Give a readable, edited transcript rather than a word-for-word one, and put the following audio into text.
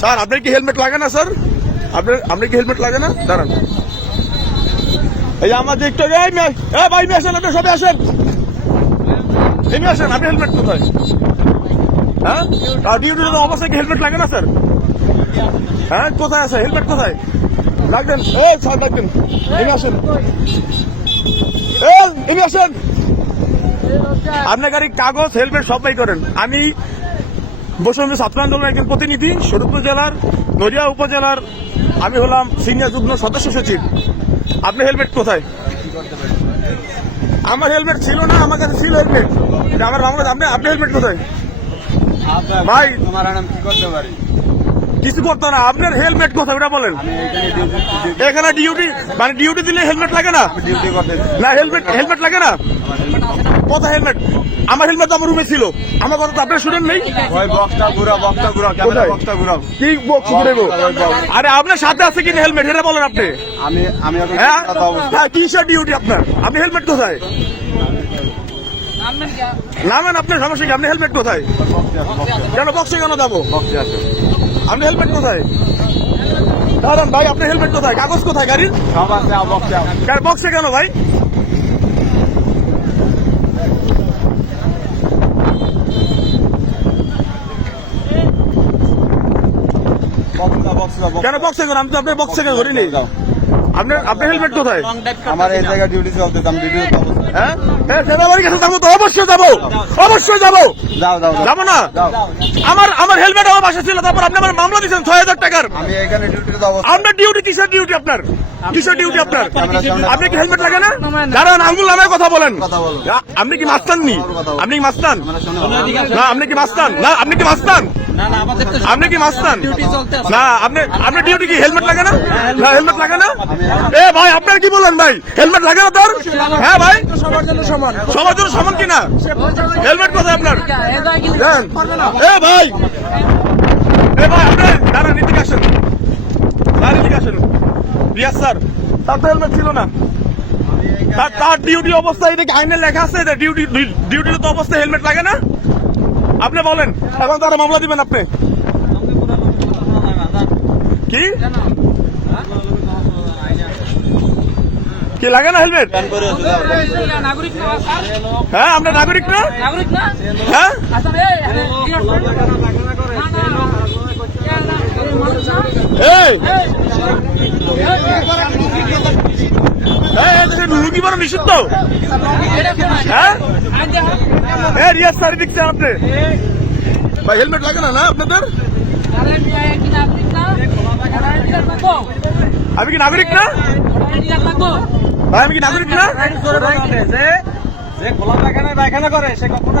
Sir আপনার কি helmet লাগে না স্যার? আপনার কি হেলমেট লাগে না? দাঁড়ান, এই আমার দেখতে ভাই নিয়ে আসেন, আপনি সবাই আসেন, নিয়ে আসেন। আপনি হেলমেট কোথায়? হ্যাঁ, ডিউটির অবস্থায় কি হেলমেট লাগে না স্যার? হ্যাঁ, কোথায় আছে হেলমেট? কোথায় লাগবেন? স্যার লাগবেন, নিয়ে আসেন, নিয়ে আসেন। আপনার গাড়ির কাগজ হেলমেট সবাই করেন। আমি বৈষম্য ছাত্র আন্দোলনের একজন প্রতিনিধি, শরীয়তপুর জেলার নড়িয়া উপজেলার। আমি হলাম সিনিয়র যুগ্ম সদস্য সচিব। আপনি হেলমেট কোথায়? আমার হেলমেট ছিল না, আমার কাছে ছিল হেলমেট, আমার মামলা। আপনি হেলমেট কোথায় ভাই? কি করতে পারি? কিছু করতো না। আপনার হেলমেট কোথায় ওটা বলেন। এখানে ডিউটি মানে ডিউটি দিলে হেলমেট লাগে না? ডিউটি করতে না, হেলমেট লাগে না। কোথায় হেলমেট? আমার হেলমেট আমার রুমে ছিল। আমার কথা তো আপনার শুনেন নেই? ওই বক্সটা ঘুরাও, বক্সটা ঘুরাও, ক্যামেরা বক্সটা ঘুরাও। কি বক্স ঘুরাবো? আরে আপনার সাথে আছে কিনা হেলমেট এটা বলেন আপনি। আমি এখন হ্যাঁ, কিসের ডিউটি আপনার? আপনি হেলমেট কোথায়? নামেন, আপনার সমস্যা কি? আপনি হেলমেট কোথায়? কেন বক্সে কেন যাবো? বক্সে আছে। আপনি হেলমেট কোথায়? দাঁড়ান ভাই, আপনার হেলমেট কোথায়? কাগজ কোথায় গাড়ির? সব আছে, বক্সে আছে। বক্সে কেন ভাই? কেন বক্সে কেন? আমি তো আপনার বক্সে কেন ধরিনি। আপনার হেলমেট কোথায়? আমার এই জায়গায় ডিউটি চলতেছে, আমি ডিউটি। হ্যাঁ, সেনাবাহিনীর কাছে যাবো তো, অবশ্যই যাবো, অবশ্যই যাবো। যাও যাও যাবো না? আমার হেলমেট আমার বাসা ছিল, তারপর আপনি আমার মামলা দিচ্ছেন 6,000 টাকার। আমি এখানে ডিউটিতে অবস্থা। আপনার ডিউটি কিসের ডিউটি আপনার? কিসের ডিউটি আপনার? আপনি কি হেলমেট লাগে না? দাঁড়ান, আঙ্গুল নামে কথা বলেন। আপনি কি মাস্তান নি? আপনি কি মাস্তান? না, আপনি কি মাস্তান? না, আপনি কি মাস্তান? আপনি কি মাস্তান? না, আপনার ডিউটি কি হেলমেট লাগে না? না, হেলমেট লাগে না। ভাই আপনার কি বলেন ভাই? হেলমেট লাগে না তোর? হ্যাঁ ভাই, সবার জন্য সমান কিনা? হেলমেট কোথায় আপনার? ভাই, ভাই আপনি দাঁড়ান, এদিকে আসেন, এদিকে আসেন। রিয়াজ স্যার, তার তো হেলমেট ছিল না। তার ডিউটি অবস্থায় এটা আইনে লেখা আছে, ডিউটির তো অবস্থায় হেলমেট লাগে না। আপনি বলেন, এখন তারা মামলা দিবেন আপনি কি? কি লাগে না হেলমেট? হ্যাঁ, আমরা নাগরিক না? হ্যাঁ, রুগী বড় নিষিদ্ধ। হ্যাঁ, রিয়াজ স্যার দেখছেন আপনি ভাই, হেলমেট লাগে না না আপনাদের? আমি কি নাগরিক না ভাই? আমি কি নাগরিক না? যে খোলা পায়খানা করে সে কখনো